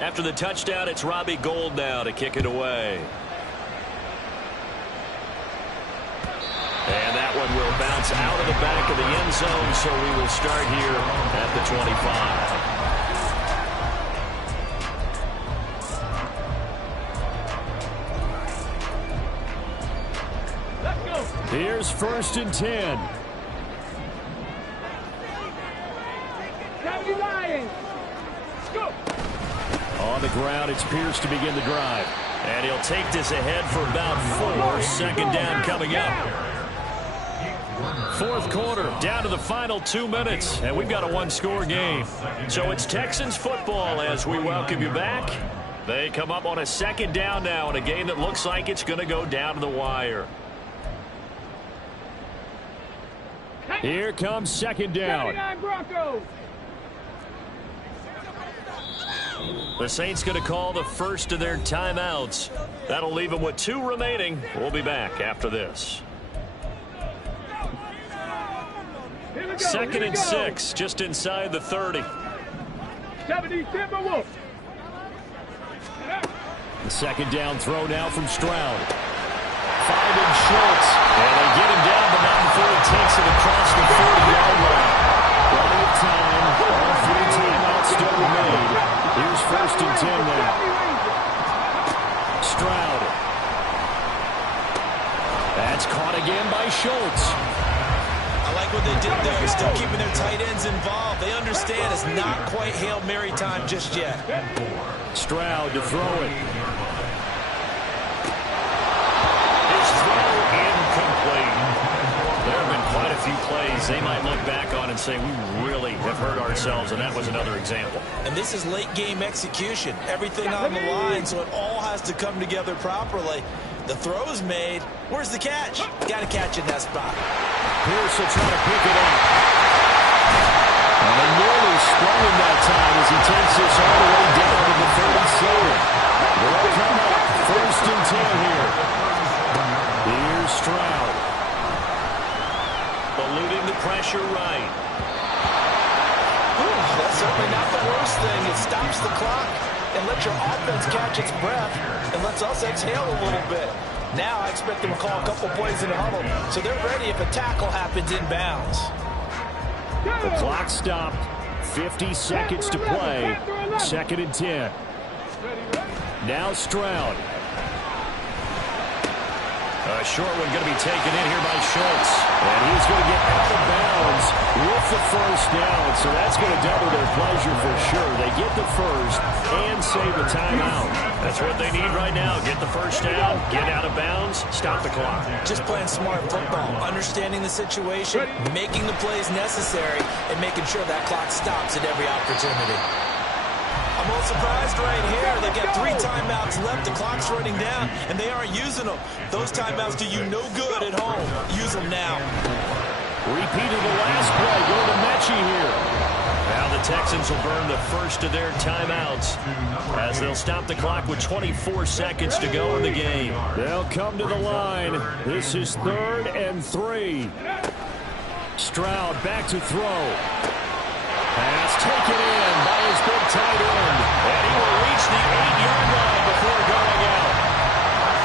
After the touchdown, it's Robbie Gould now to kick it away. And that one will bounce out of the back of the end zone, so we will start here at the 25. Here's 1st and 10. On the ground, it's Pierce to begin the drive. And he'll take this ahead for about 4. 2nd down coming up. 4th quarter, down to the final 2 minutes. And we've got a 1-score game. So it's Texans football as we welcome you back. They come up on a 2nd down now in a game that looks like it's going to go down to the wire. Here comes 2nd down. The Saints going to call the first of their timeouts. That'll leave them with 2 remaining. We'll be back after this. 2nd and 6, just inside the 30. 70 Timberwolves. The 2nd down throw now from Stroud. Finding Schultz. And they get him down, but not before he takes it across the 40-yard line. Plenty of time. All 3 timeouts still remain. Here's 1st and 10 now. Stroud. That's caught again by Schultz. I like what they did there. Still keeping their tight ends involved. They understand it's not quite Hail Mary time just yet. Stroud to throw it. His throw incomplete. There have been quite a few plays they might look back on and say, we really have hurt ourselves, and that was another example. And this is late game execution. Everything on the line, so it all has to come together properly. The throw's made. Where's the catch? Got to catch in that spot. Pierce will try to pick it up. And they nearly sprung him that time as he takes this all the way down to the 37. come up. 1st and 10 here. Here's Stroud. Eluding the pressure right. That's certainly not the worst thing. It stops the clock and lets your offense catch its breath and lets us exhale a little bit. Now I expect them to call a couple plays in the huddle, so they're ready if a tackle happens inbounds. The clock stopped. 50 seconds to play. 2nd and 10. Now Stroud. A short one going to be taken in here by Schultz. And he's going to get out of bounds with the 1st down. So that's going to double their pleasure for sure. They get the 1st and save a timeout. That's what they need right now. Get the 1st down, get out of bounds, stop the clock. Just playing smart football, understanding the situation, making the plays necessary, and making sure that clock stops at every opportunity. I'm a little surprised right here. They got 3 timeouts left. The clock's running down, and they aren't using them. Those timeouts do you no good at home. Use them now. Repeat of the last play. Go to Mechie here. Now the Texans will burn the first of their timeouts as they'll stop the clock with 24 seconds to go in the game. They'll come to the line. This is 3rd and 3. Stroud back to throw. Pass taken in by his big tight end. And he will reach the 8-yard line before going out.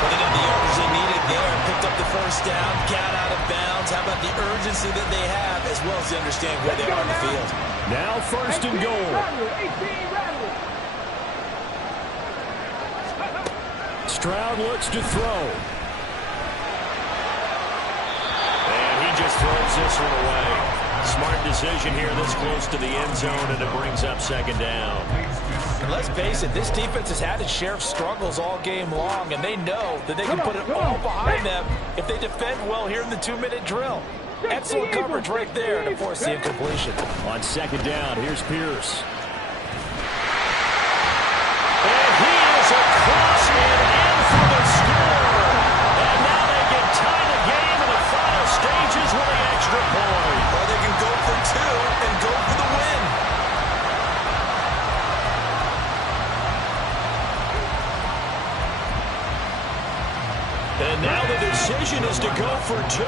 Well, they got the yards they needed there. Picked up the 1st down, got out of bounds. How about the urgency that they have as well as they understand where they are on the field? Now 1st and goal. Stroud looks to throw. And he just throws this one away. Smart decision here this close to the end zone, and it brings up 2nd down. And let's face it, this defense has had its share of struggles all game long, and they know that they can put it all behind them if they defend well here in the 2-minute drill. Excellent coverage right there to force the incompletion. On 2nd down, here's Pierce. And he is across and in for the score. And now they can tie the game in the final stages with the extra point. Or they can go for 2 and go for the win. And now the decision is to go for 2.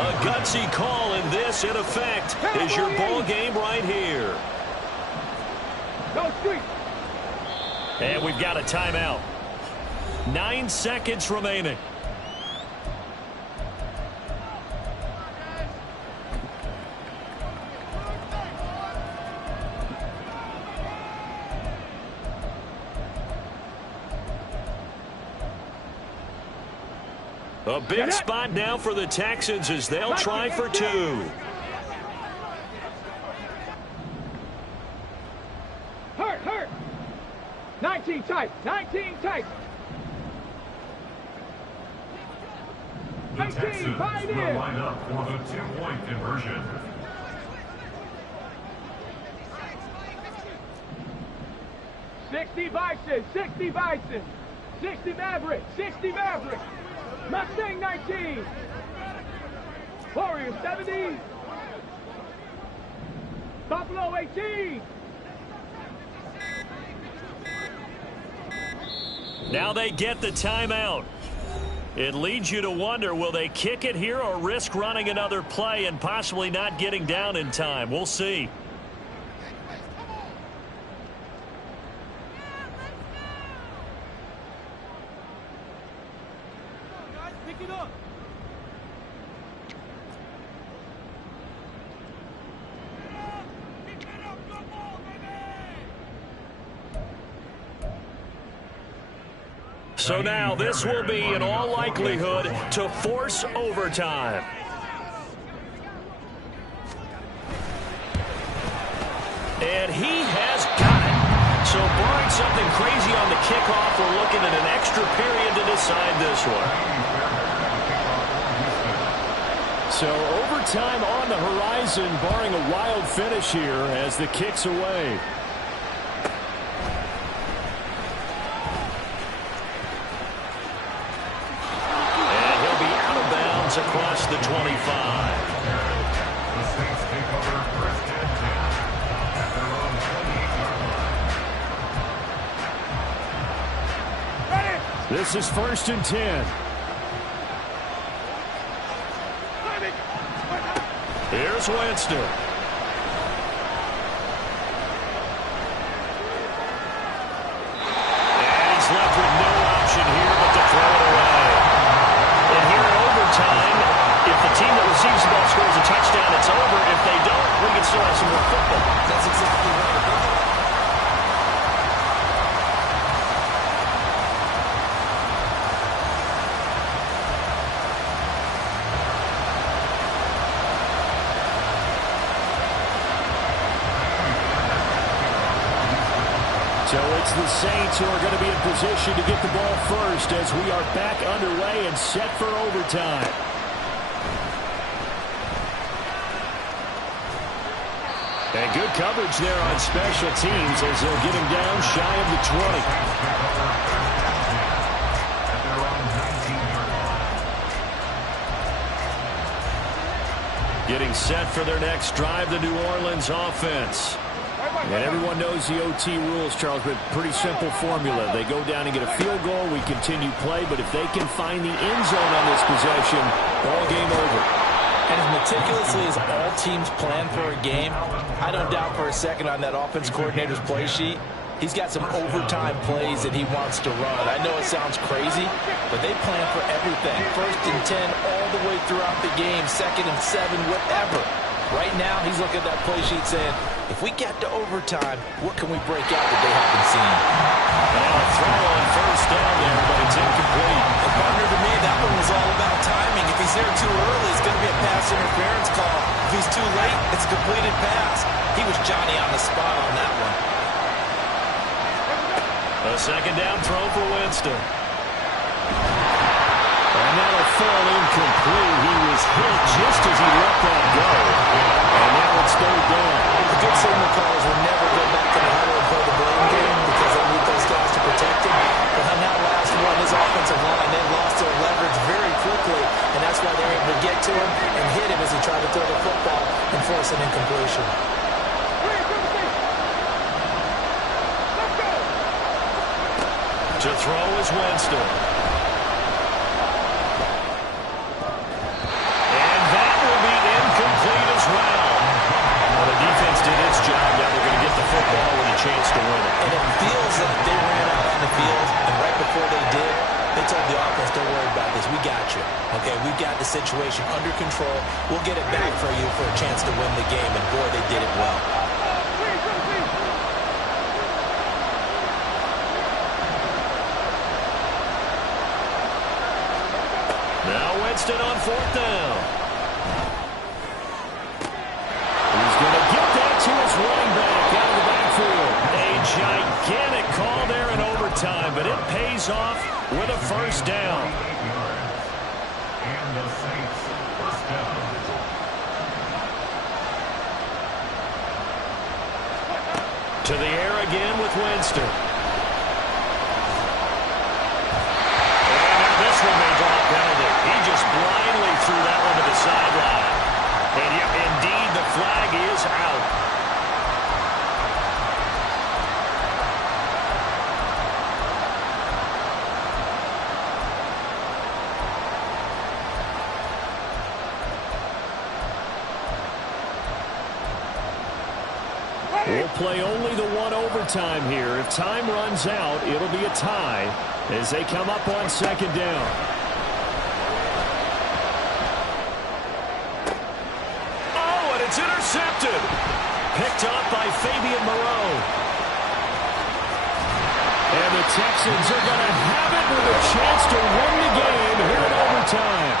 A gutsy call, and this, in effect, is your ball game right here. And we've got a timeout. 9 seconds remaining. A big spot now for the Texans as they'll try for 2. Hurt. 19 tight. 19 tight. The Texans will line up for the 2-point conversion. $60 Bison. 60 Maverick. Mustang 19. Warriors 70. Buffalo 18. Now they get the timeout. It leads you to wonder, will they kick it here or risk running another play and possibly not getting down in time? We'll see. So now this will be, in all likelihood, to force overtime. And he has got it. So barring something crazy on the kickoff, we're looking at an extra period to decide this one. So overtime on the horizon, barring a wild finish here as the kick's away. Across the 25. The Saints take over 1st and 10 at their own 28-yard line. This is 1st and 10. Here's Winston. And he's left with no option here but to throw it away. And here in overtime, if the team that receives the ball scores a touchdown, it's over. If they don't, we can still have some more football. That's exactly right. So it's the Saints who are going to be in position to get the ball first as we are back underway and set for overtime. And good coverage there on special teams as they'll get him down shy of the 20. Getting set for their next drive, the New Orleans offense. And everyone knows the OT rules, Charles, but pretty simple formula. They go down and get a field goal, we continue play, but if they can find the end zone on this possession, ball game over. And as meticulously as all teams plan for a game, I don't doubt for a second on that offense coordinator's play sheet, he's got some overtime plays that he wants to run. I know it sounds crazy, but they plan for everything. 1st and 10 all the way throughout the game, 2nd and 7, whatever. Right now, he's looking at that play sheet saying, if we get to overtime, what can we break out that they haven't seen? And a throw on 1st down there, but it's incomplete. And partner, to me, that one was all about timing. If he's there too early, it's going to be a pass interference call. If he's too late, it's a completed pass. He was Johnny on the spot on that one. A 2nd down throw for Winston. And that'll fall incomplete. He was hit just as he let that go. And now it's 3rd down. The good signal callers will never go back to the huddle and play the blame game because they need those guys to protect him. But on that last one, his offensive line, they lost their leverage very quickly, and that's why they're able to get to him and hit him as he tried to throw the football and force an incompletion. To throw is Winston. And that will be incomplete as well. Well, the defense did its job. Now they're going to get the football with a chance to win it. And it feels like they ran out on the field, and right before they did, they told the offense, don't worry about this. We got you. Okay, we've got the situation under control. We'll get it back for you for a chance to win the game. And, boy, they did it well. Now Winston on 4th down. He's going to get that to his running back out of the backfield. A gigantic call there in overtime, but it pays off with a 1st down. And the Saints, 1st down. To the air again with Winston. This one may draw a penalty. He just blindly threw that one to the sideline. And yet, indeed, the flag is out. We'll play only the one overtime here. If time runs out, it'll be a tie as they come up on 2nd down. Oh, and it's intercepted. Picked up by Fabian Moreau. And the Texans are going to have it with a chance to win the game here in overtime.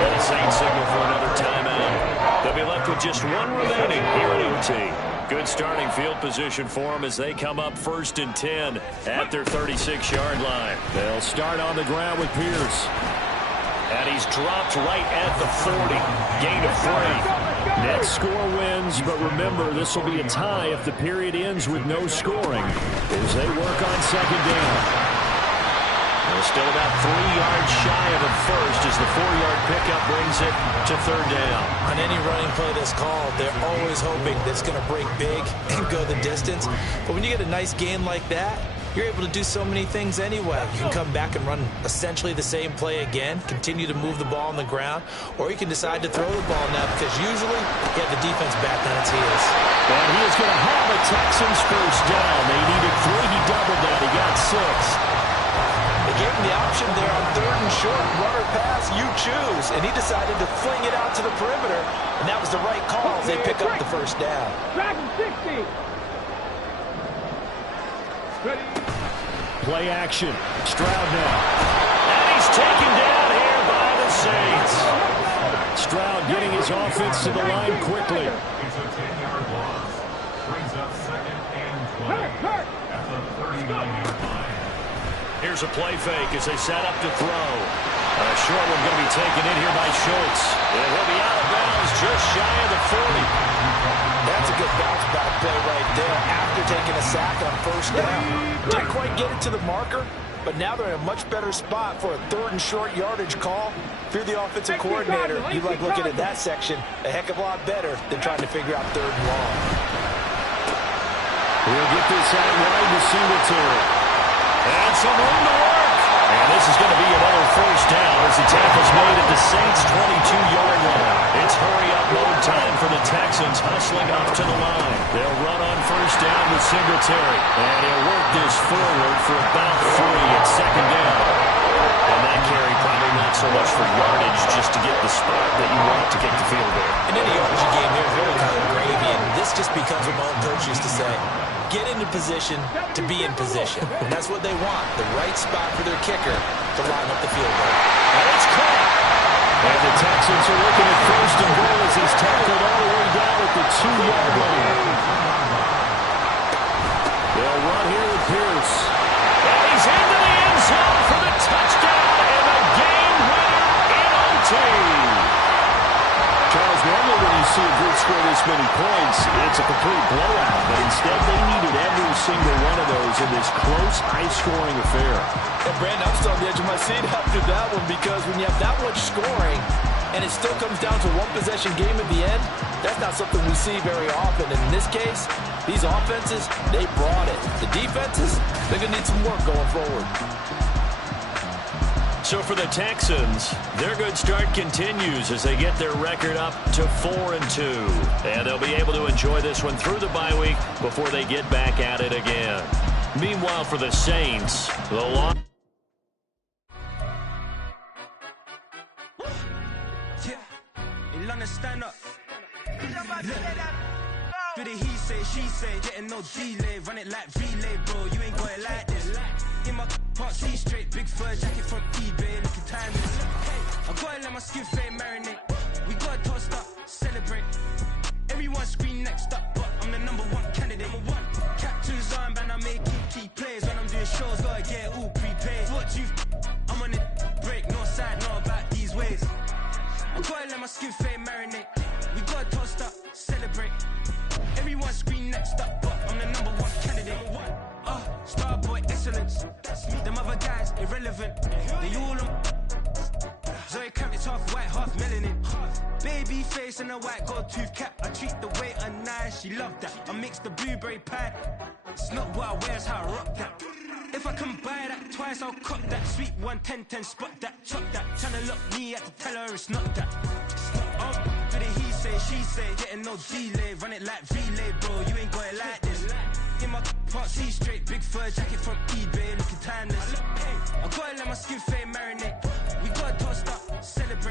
And the Saints signal for another timeout. They'll be left with just one remaining here at OT. Good starting field position for them as they come up 1st and 10 at their 36-yard line. They'll start on the ground with Pierce. And he's dropped right at the 40. Gain of 3. Next score wins, but remember, this will be a tie if the period ends with no scoring as they work on 2nd down. They're still about 3 yards shy of a first as the 4-yard pickup brings it to 3rd down. On any running play that's called, they're always hoping that it's going to break big and go the distance. But when you get a nice gain like that, you're able to do so many things anyway. You can come back and run essentially the same play again, continue to move the ball on the ground, or you can decide to throw the ball now because usually you have the defense back on its heels. And he is going to have the Texans first down. They needed 3. He doubled that. He got 6. They gave him the option there on 3rd and short. Run or pass, you choose. And he decided to fling it out to the perimeter, and that was the right call as they pick up the first down. Dragon 60. Ready. Play action. Stroud now. And he's taken down here by the Saints. Stroud getting his offense to the line quickly. It's a 10-yard loss. Brings up 2nd and 20 at the 39-yard line. Here's a play fake as they set up to throw. A short one going to be taken in here by Schultz. And he'll be out of bounds just shy of the 40. That's a good bounce back play right there after taking a sack on first down. Didn't quite get it to the marker, but now they're in a much better spot for a 3rd and short yardage call. If you're the offensive coordinator, you like looking at that section a heck of a lot better than trying to figure out 3rd and long. We'll get this out wide to Singletary. And some room to work. And this is going to be another first down as the tackle's made at the Saints' 22-yard line. It's hurry-up mode time for the Texans, hustling up to the line. They'll run on first down with Singletary. And he'll work this forward for about 3 at 2nd down. And that carry probably not so much for yardage, just to get the spot that you want to get the field goal. In any yardage game here is really kind of gravy, and this just becomes what my own coach used to say. Get into position to be in position. And that's what they want, the right spot for their kicker to line up the field goal. And it's caught. And the Texans are looking at 1st and goal as he's tackled all the way down at the 2-yard line. They'll run here with Pierce. And he's into the end zone for the touchdown and the game winner in OT. Charles, normally when you see a group score this many points, it's a complete blowout. But instead, they needed every single one of those in this close, high-scoring affair. And Brandon, I'm still on the edge of my seat after that one because when you have that much scoring and it still comes down to one-possession game at the end, that's not something we see very often. And in this case, these offenses, they brought it. The defenses, they're going to need some work going forward. So for the Texans, their good start continues as they get their record up to 4-2. And they'll be able to enjoy this one through the bye week before they get back at it again. Meanwhile, for the Saints, the loss. Stand up. Do the he say, she say, getting no delay, run it like relay, bro. You ain't got it like this. In my part, see straight, big fur jacket from eBay, looking timeless. I gotta let my skin fade marinate. We gotta toast up, celebrate. Everyone scream next up, but I'm the #1 candidate. Captain's armband, I'm making key plays when I'm doing shows. Gotta get it all prepaid. What you? I'm on it, break, no side, not about these ways. I gotta let my skin fade marinate. We gotta toast up, celebrate. Everyone scream next up, but I'm the #1 candidate. Starboy excellence. Them other guys irrelevant. They all on. Zoe Camp, it's half white, half melanin. Baby face and a white gold tooth cap. I treat the waiter nice, she love that. I mix the blueberry pie. It's not what I wear, it's how I rock that. If I can buy that twice, I'll cut that. Sweet 110, spot that, chop that. Tryna look me at the tell her it's not that. Do the he say, she say, getting no delay, run it like relay, bro. You ain't got it like this. In my part, see straight, big fur jacket from eBay, looking timeless. I gotta let my skin fade marinate. We gotta toast up, celebrate.